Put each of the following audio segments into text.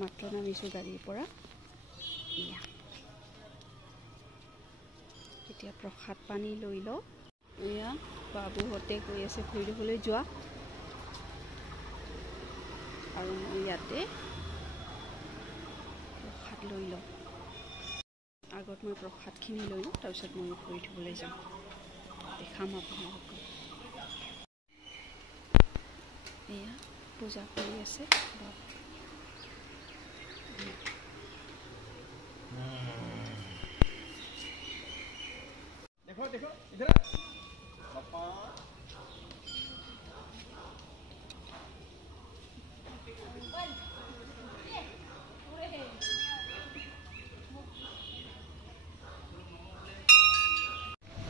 মাত্ৰ নামিছোঁ গাড়ীৰ পৰা। এয়া এতিয়া প্ৰসাদ পানী লৈ লওঁ। এয়া বাবুহঁতে কৈ আছে ভৈৰৱলৈ যোৱা, আৰু মই ইয়াতে প্ৰসাদ লৈ লওঁ। আগত মই প্ৰসাদখিনি লৈ লওঁ, তাৰপিছত মই ভৰি ধুবলৈ যাম। দেখাম আপোনালোকক। এয়া পূজা কৰি আছে বাবু। देखो देखो इधर पापा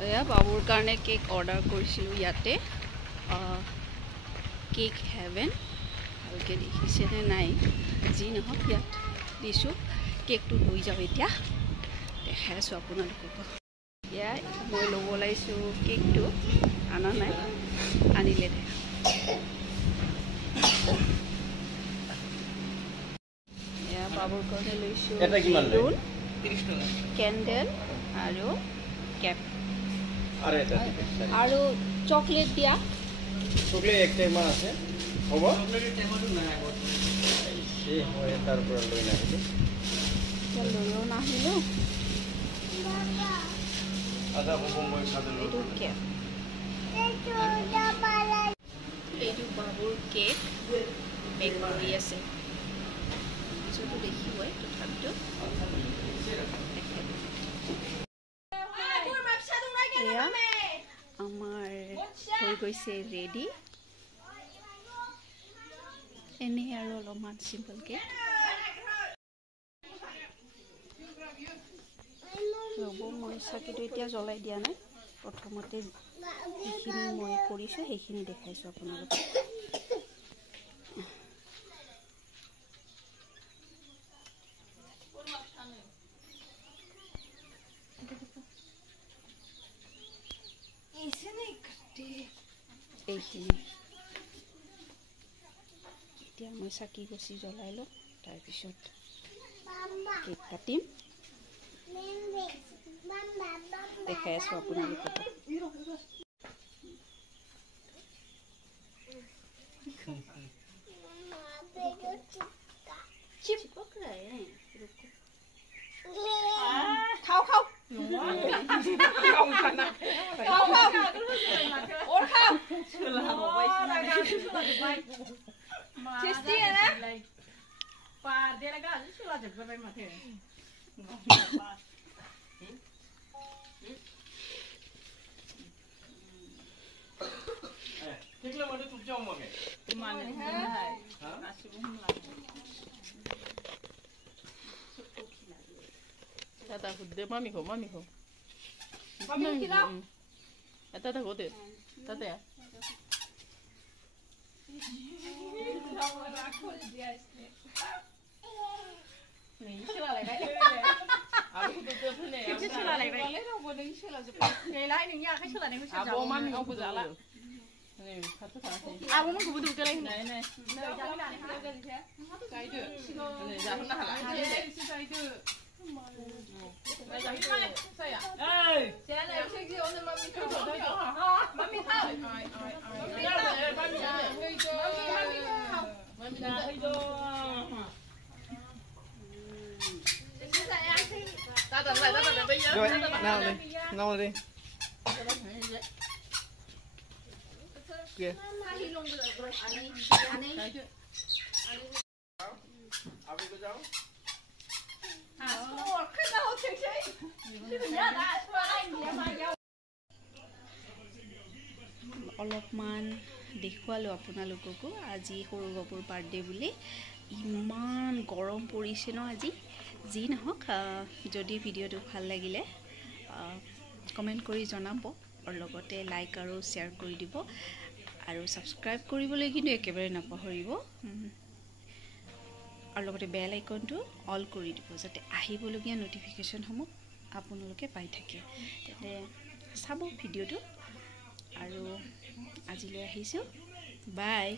এয়া বাবুৰ কাৰণে কেক অৰ্ডাৰ কৰিছিলোঁ ইয়াতে, কেক হেভেন। ভালকৈ দেখিছেনে নাই যি নহওক ইয়াত দিছোঁ। কেকটো লৈ যাওঁ, এতিয়া দেখাই আছোঁ আপোনালোকক। এয়া মই ল'ব ওলাইছোঁ কেকটো, আনা নাই, আনিলে দে। এয়া বাবুৰ কাৰণে লৈছোঁ বেলুন, কেণ্ডেল আৰু কেপ আৰু চকলেট দিয়া। চকলেট এক টেমা আছে, হ'ব এই মই তাৰ পৰা লৈ নাহিলোঁ, লৈও নাহিলোঁ। আদা হ'ব মই খালোঁ। এইটো কেক, এইটো বাবুৰ কেক বেক কৰি আছে। পিছতো দেখিবই তথাপিতো। এয়া আমাৰ হৈ গৈছে ৰেডি। এনেই আৰু অলপমান চিম্পলকৈ ৰ'ব। মই চাকিটো এতিয়া জ্বলাই দিয়া নাই, প্ৰথমতে যিখিনি মই কৰিছোঁ সেইখিনি দেখাইছোঁ আপোনালোকক। এইখিনি এতিয়া মই চাকি গছি জ্বলাই লওঁ, তাৰপিছত কেক কাটিম। দেখাই আছোঁ আপোনালোকক। খাও খাও Tata kude mami ko tata kote tata ya नहीं चला लगा अब तो तो ने अब चला लगा ले रो बोले चला जो नहीं लाई नहीं या चला नहीं कुछ अब मम्मी को जाला नहीं खाते खाते अब मन को बुदु करे नहीं नहीं जा ना काय दे नहीं जा ना हाला काय दे nào đi kia অলপমান দেখুৱালোঁ আপোনালোককো। আজি সৰু বাবুৰ বাৰ্থডে বুলি ইমান গৰম পৰিছে ন আজি। যি নহওক, যদি ভিডিঅ'টো ভাল লাগিলে কমেণ্ট কৰি জনাব, আৰু লগতে লাইক আৰু শ্বেয়াৰ কৰি দিব, আৰু ছাবস্ক্ৰাইব কৰিবলৈ কিন্তু একেবাৰে নাপাহৰিব, আৰু লগতে বেল আইকনটো অল কৰি দিব, যাতে আহিবলগীয়া ন'টিফিকেশ্যনসমূহ আপোনালোকে পাই থাকে। তেন্তে চাব ভিডিঅ'টো, আৰু আজিলৈ আহিছোঁ, বাই।